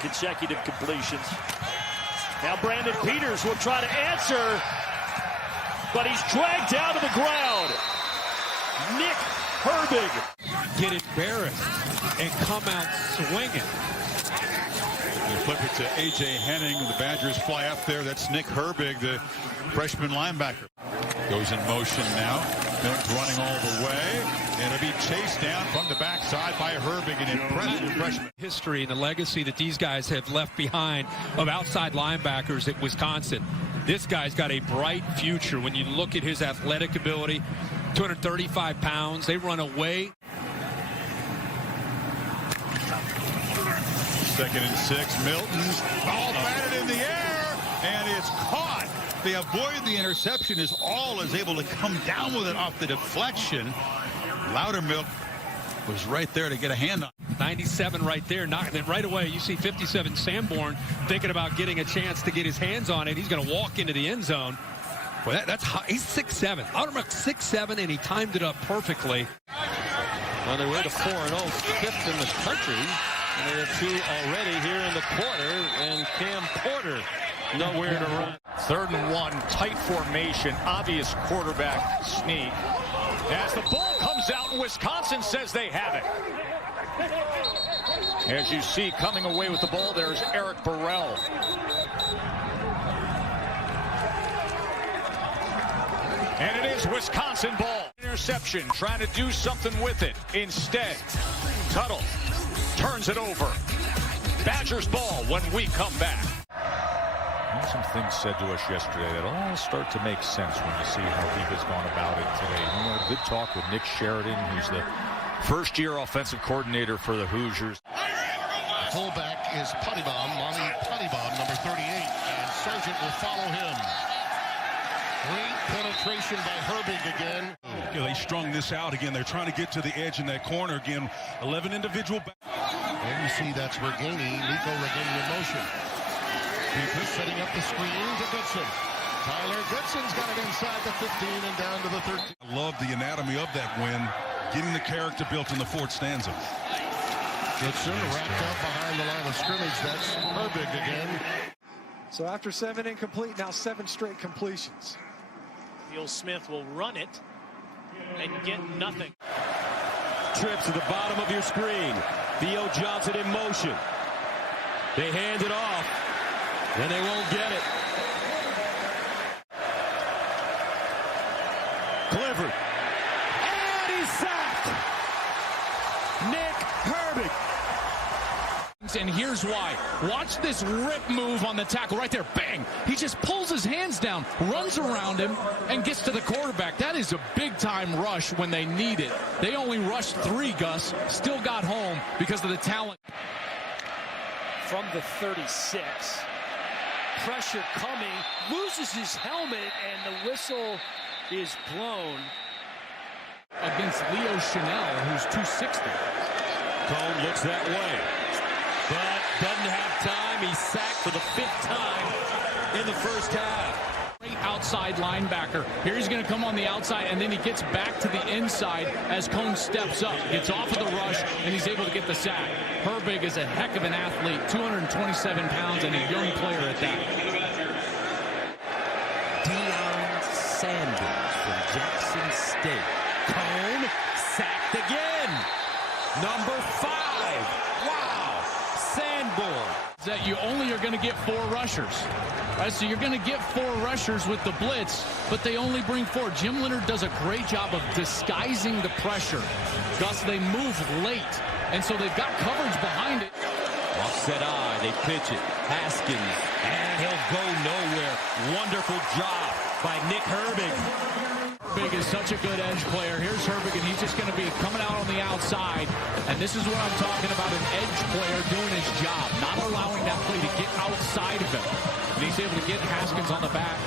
consecutive completions. Now Brandon Peters will try to answer, but he's dragged down to the ground. Nick Herbig. Get embarrassed and come out swinging. They flip it to A.J. Henning. The Badgers fly up there. That's Nick Herbig, the freshman linebacker. Goes in motion now. Milk running all the way. And it'll be chased down from the backside by Herbig, an impressive freshman. History and the legacy that these guys have left behind of outside linebackers at Wisconsin. This guy's got a bright future when you look at his athletic ability. 235 pounds. They run away. 2nd and 6. Milton. Ball batted in the air. And it's caught. They avoid the interception as All is able to come down with it off the deflection. Loudermilk was right there to get a hand on. 97 right there, knocking it right away. You see 57 Sanborn thinking about getting a chance to get his hands on it. He's going to walk into the end zone. Well, that's high. He's 6'7". Loudermilk 6'7", and he timed it up perfectly. On their way to 4-0, 5th in the country. And they have 2 already here in the quarter. And Cam Porter nowhere to run. 3rd and 1, tight formation, obvious quarterback sneak. As the ball comes out, Wisconsin says they have it. As you see, coming away with the ball, there's Eric Burrell. And it is Wisconsin ball. Interception, trying to do something with it. Instead, Tuttle turns it over. Badgers ball when we come back. Some things said to us yesterday that all start to make sense when you see how he has gone about it today. We had a good talk with Nick Sheridan, who's the first-year offensive coordinator for the Hoosiers. Fullback is Puttybomb, Monty Puttybomb, number 38, and Sargent will follow him. Great penetration by Herbig again. They strung this out again. They're trying to get to the edge in that corner again. 11 individual. And you see that's Reganey, Nico Reganey in motion. Peters setting up the screen to Goodson. Tyler Goodson's got it inside the 15 and down to the 13. I love the anatomy of that win, getting the character built in the 4th stanza. Goodson wrapped up behind the line of scrimmage. That's Herbig again. So after 7 incomplete, now 7 straight completions. Neil Smith will run it and get nothing. Trips to the bottom of your screen. Theo Johnson in motion. They hand it off. And they won't get it. Clifford. And he's sacked. Nick Herbig. And here's why. Watch this rip move on the tackle right there. Bang. He just pulls his hands down, runs around him, and gets to the quarterback. That is a big-time rush when they need it. They only rushed 3, Gus. Still got home because of the talent. From the 36. Pressure coming, loses his helmet, and the whistle is blown. Against Leo Chanel, who's 260. Cone looks that way, but doesn't have time. He's sacked for the 5th time in the first half. Great outside linebacker. Here he's going to come on the outside, and then he gets back to the inside as Cone steps up, gets off of the rush, and he's able to get the sack. Herbig is a heck of an athlete, 227 pounds, and a young player at that. Deion Sanders from Jackson State. Cone sacked again. Number 5. Wow. Sanborn. That you only are going to get 4 rushers. Right, so you're going to get 4 rushers with the blitz, but they only bring 4. Jim Leonard does a great job of disguising the pressure. Thus, they move late, and so they've got coverage behind it. Offset eye, they pitch it. Haskins, and he'll go nowhere. Wonderful job by Nick Herbig. Herbig is such a good edge player. Here's Herbig, and he's just going to be coming out on the outside. And this is what I'm talking about, an edge player doing his job, not allowing that play to get outside of him. And he's able to get Haskins on the back.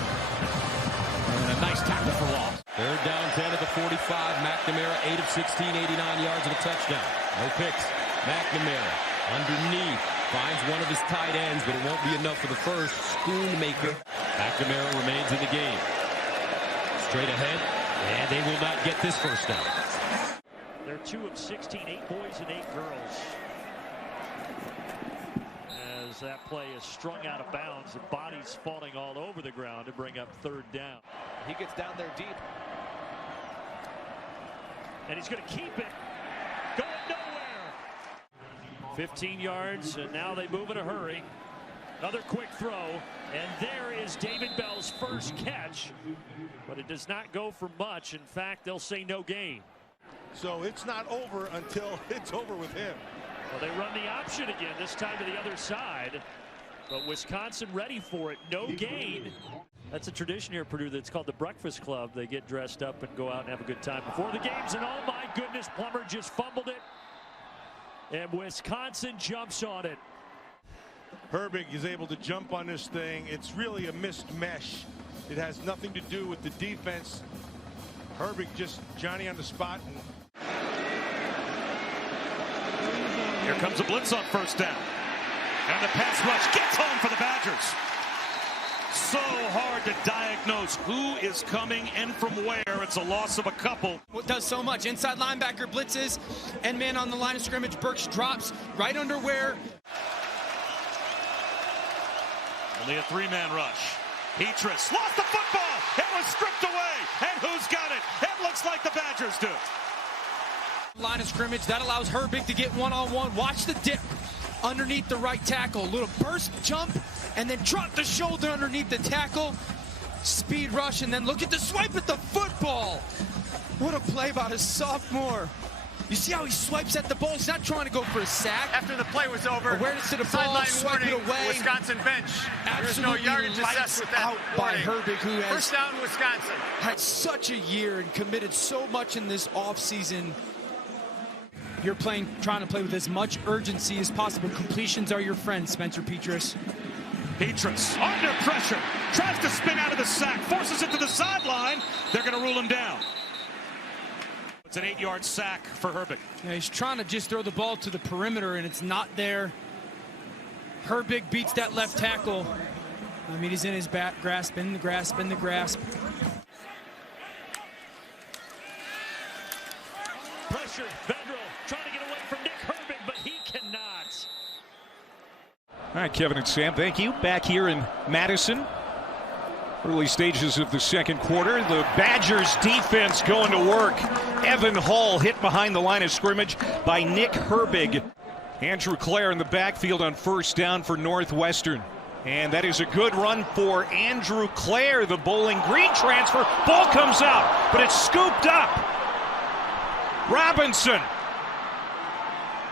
And a nice tackle for loss. 3rd down, 10 at the 45. McNamara, 8 of 16, 89 yards and a touchdown. No picks. McNamara underneath. Finds one of his tight ends, but it won't be enough for the first. Schoonmaker. McNamara remains in the game. Straight ahead, and they will not get this first down. They're 2 of 16, 8 boys and 8 girls. As That play is strung out of bounds. The body's falling all over the ground to bring up third down. He gets down there deep. And he's going to keep it. Going nowhere. 15 yards, and now they move in a hurry. Another quick throw, and there is David Bell's first catch. But it does not go for much. In fact, they'll say no gain. So it's not over until it's over with him. Well, they run the option again, this time to the other side. But Wisconsin ready for it. No gain. That's a tradition here at Purdue that's called the Breakfast Club. They get dressed up and go out and have a good time before the games. And oh my goodness, Plummer just fumbled it. And Wisconsin jumps on it. Herbig is able to jump on this thing. It's really a missed mesh. It has nothing to do with the defense. Herbig just Johnny on the spot. Here comes a blitz on first down. And the pass rush gets home for the Badgers. So hard to diagnose who is coming and from where. It's a loss of a couple. What does so much? Inside linebacker blitzes, and man on the line of scrimmage. Burks drops right under where. Only a three-man rush. Petrus lost the football. It was stripped away. And who's got it? It looks like the Badgers do. Line of scrimmage. That allows Herbig to get one-on-one. Watch the dip underneath the right tackle. Little burst jump, and then drop the shoulder underneath the tackle. Speed rush, and then look at the swipe at the football. What a play by a sophomore. You see how he swipes at the ball? He's not trying to go for a sack. After the play was over, awareness to the ball, swipe it away. Wisconsin bench. There's no yardage assessed with that out by Herbig, who has first down Wisconsin. Had such a year and committed so much in this offseason. You're trying to play with as much urgency as possible. Completions are your friend, Spencer Petrus. Petrus under pressure, tries to spin out of the sack, forces it to the sideline. They're going to rule him down. It's an 8-yard sack for Herbig. Yeah, he's trying to just throw the ball to the perimeter, and it's not there. Herbig beats that left tackle. I mean, he's in his back, grasp, in the grasp, in the grasp. Pressure, Vendrell trying to get away from Nick Herbig, but he cannot. All right, Kevin and Sam, thank you. Back here in Madison. Early stages of the second quarter. The Badgers defense going to work. Evan Hall hit behind the line of scrimmage by Nick Herbig. Andrew Clare in the backfield on first down for Northwestern. And that is a good run for Andrew Clare, the Bowling Green transfer. Ball comes out, but it's scooped up. Robinson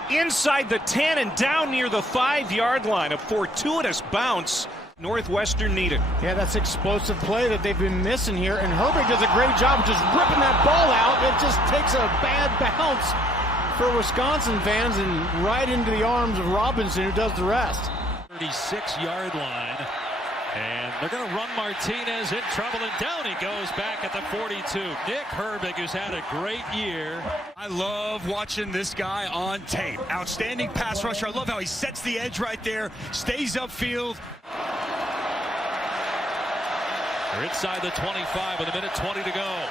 inside the 10 and down near the 5-yard line. A fortuitous bounce. Northwestern needed. Yeah, that's explosive play that they've been missing here, and Herbig does a great job just ripping that ball out. It just takes a bad bounce for Wisconsin fans and right into the arms of Robinson, who does the rest. 36-yard line, and they're going to run Martinez in trouble, and down he goes back at the 42. Nick Herbig, who's had a great year. I love watching this guy on tape. Outstanding pass rusher. I love how he sets the edge right there, stays upfield. They're inside the 25 with 1:20 to go.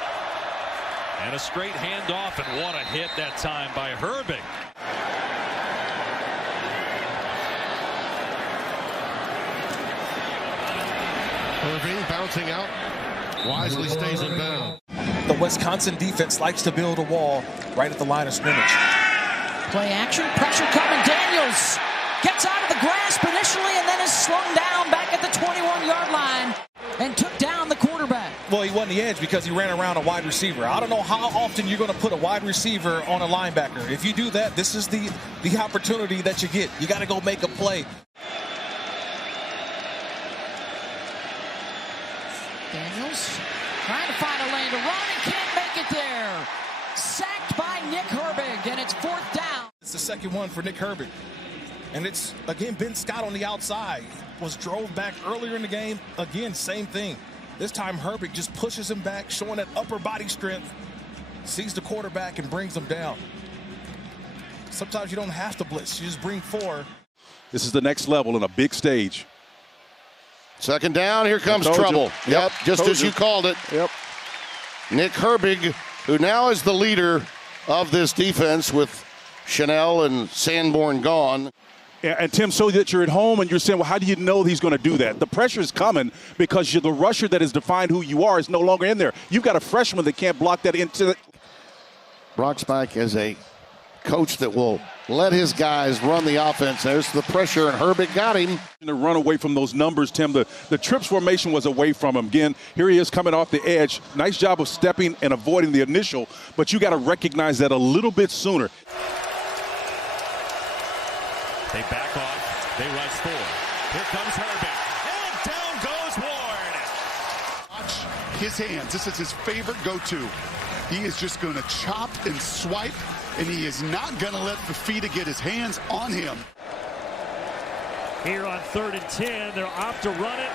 And a straight handoff, and what a hit that time by Herbig. Irving bouncing out, wisely stays in bounds. The Wisconsin defense likes to build a wall right at the line of scrimmage. Play action, pressure coming. Daniels gets out of the grasp initially and then is slung down back at the 21-yard line and took down the quarterback. Well, he won the edge because he ran around a wide receiver. I don't know how often you're going to put a wide receiver on a linebacker. If you do that, this is the opportunity that you get. You got to go make a play. Daniels trying to find a lane to run and can't make it there. Sacked by Nick Herbig, and it's fourth down. It's the second one for Nick Herbig. And it's, again, Ben Scott on the outside. Was drove back earlier in the game. Again, same thing. This time Herbig just pushes him back, showing that upper body strength. Sees the quarterback and brings him down. Sometimes you don't have to blitz. You just bring 4. This is the next level in a big stage. Second down, here comes trouble. Yep, just as you called it. Yep. Nick Herbig, who now is the leader of this defense with Chanel and Sanborn gone. And Tim, so that you're at home and you're saying, well, how do you know he's going to do that? The pressure is coming because the rusher that has defined who you are is no longer in there. You've got a freshman that can't block that into the. Brocksback is a coach that will let his guys run the offense. There's the pressure, and Herbig got him. To run away from those numbers, Tim. The trips formation was away from him. Again, here he is coming off the edge. Nice job of stepping and avoiding the initial, but you got to recognize that a little bit sooner. They back off. They rush forward. Here comes Herbig. And down goes Ward. Watch his hands. This is his favorite go-to. He is just going to chop and swipe, and he is not going to let Fafita get his hands on him. Here on 3rd and 10, they'll opt to run it,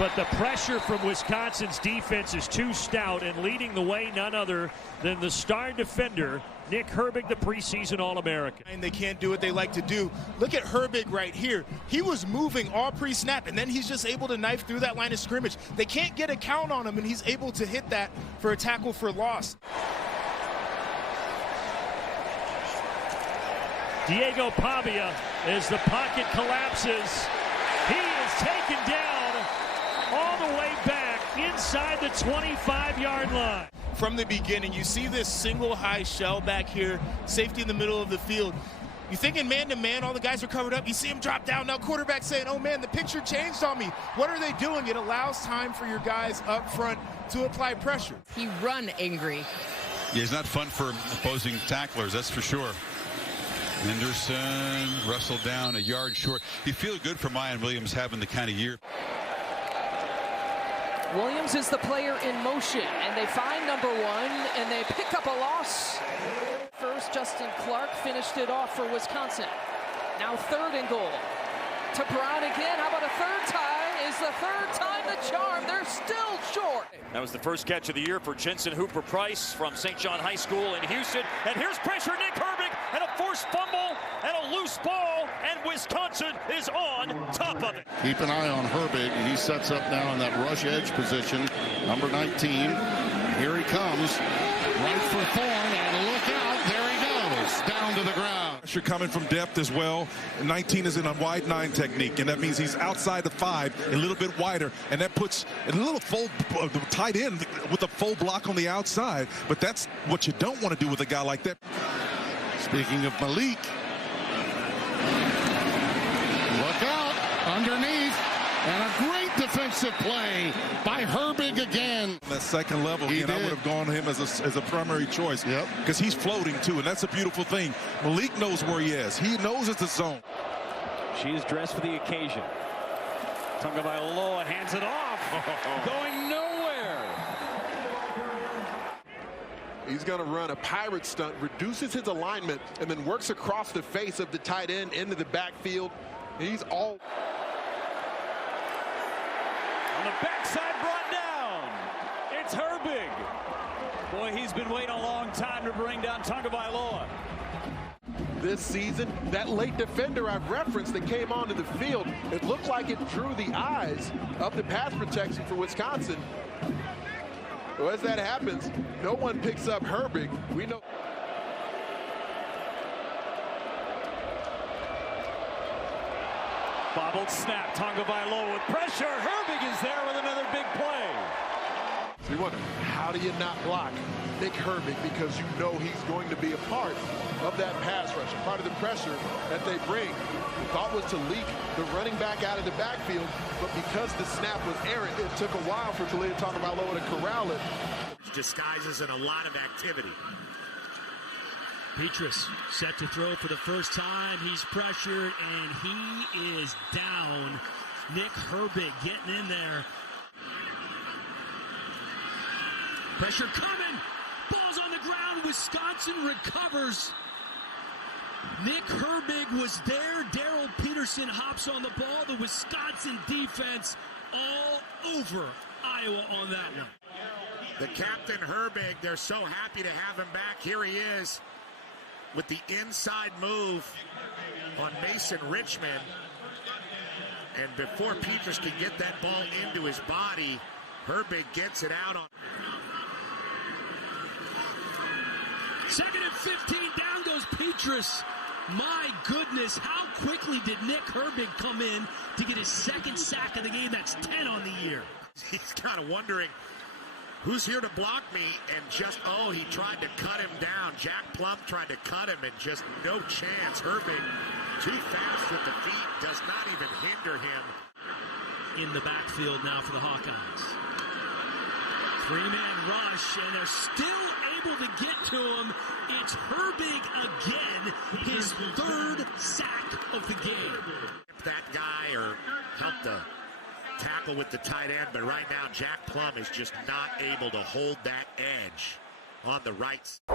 but the pressure from Wisconsin's defense is too stout, and leading the way none other than the star defender, Nick Herbig, the preseason All-American. And they can't do what they like to do. Look at Herbig right here. He was moving all pre-snap, and then he's just able to knife through that line of scrimmage. They can't get a count on him, and he's able to hit that for a tackle for loss. Diego Pavia, as the pocket collapses, he is taken down all the way back inside the 25-yard line. From the beginning, you see this single high shell back here, safety in the middle of the field. You think in man-to-man, all the guys are covered up. You see him drop down. Now quarterback saying, oh, man, the picture changed on me. What are they doing? It allows time for your guys up front to apply pressure. He run angry. Yeah, it's not fun for opposing tacklers, that's for sure. Henderson wrestled down a yard short. You feel good for Mayan Williams having the kind of year. Williams is the player in motion, and they find number 1, and they pick up a loss. First, Justin Clark finished it off for Wisconsin. Now 3rd and goal. To Brown again. How about a third time? Is the third time the charm? They're still short. That was the first catch of the year for Jensen Hooper Price from St. John High School in Houston. And here's pressure, Nick Herbig, and a forced fumble and a loose ball, and Wisconsin is on top of it. Keep an eye on Herbig. He sets up now in that rush edge position. Number 19. Here he comes. Right for Thorne, and look out. There he goes. Down to the ground. Pressure coming from depth as well. 19 is in a wide 9 technique, and that means he's outside the 5, a little bit wider, and that puts a little full tight end with a full block on the outside. But that's what you don't want to do with a guy like that. Speaking of Malik, look out underneath, and a great defensive play by Herbig again. That second level, again, I would have gone to him as a primary choice. Yep. Because he's floating too, and that's a beautiful thing. Malik knows where he is. He knows it's a zone. She is dressed for the occasion. Tagovailoa hands it off. Going nowhere. He's going to run a pirate stunt, reduces his alignment, and then works across the face of the tight end into the backfield. He's all... On the backside, brought down. It's Herbig. Boy, he's been waiting a long time to bring down Tagovailoa. This season, that late defender I've referenced that came onto the field, it looked like it drew the eyes of the pass protection for Wisconsin. Well, as that happens, no one picks up Herbig. We know. Bobbled snap, Tagovailoa with pressure. Herbig is there with another big play. So you wonder, how do you not block Nick Herbig? Because you know he's going to be a part of that pass rush, part of the pressure that they bring. The thought was to leak the running back out of the backfield, but because the snap was errant, it took a while for Talia Tagovailoa to corral it. Disguises in a lot of activity. Petrus set to throw for the first time. He's pressured, and he is down. Nick Herbig getting in there. Pressure coming. Ball's on the ground. Wisconsin recovers. Nick Herbig was there. Darrell Peterson hops on the ball. The Wisconsin defense all over Iowa on that one. The captain, Herbig, they're so happy to have him back. Here he is with the inside move on Mason Richmond. And before Petrus can get that ball into his body, Herbig gets it out on. 2nd and 15, down goes Petrus. My goodness, how quickly did Nick Herbig come in to get his second sack of the game? That's 10 on the year. He's kind of wondering who's here to block me, and just, he tried to cut him down. Jack Plum tried to cut him, and just no chance. Herbig, too fast with the feet, does not even hinder him. In the backfield now for the Hawkeyes. Three-man rush, and they're still able to get to him. It's Herbig again, his third sack of the game. That guy or help the tackle with the tight end, but right now Jack Plum is just not able to hold that edge on the right side.